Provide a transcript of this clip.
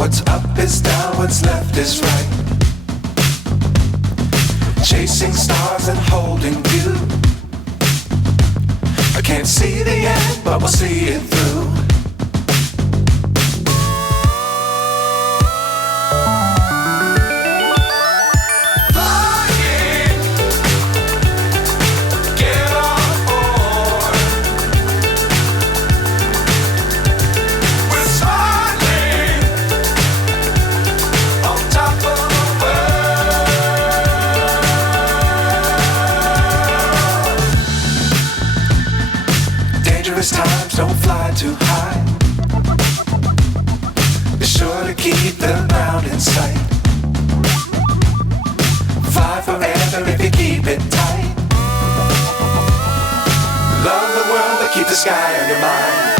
What's up is down, what's left is right. Chasing stars and holding you. I can't see the end, but we'll see it through. Times don't fly too high. Be sure to keep the ground in sight. Fly forever if you keep it tight. Love the world but keep the sky on your mind.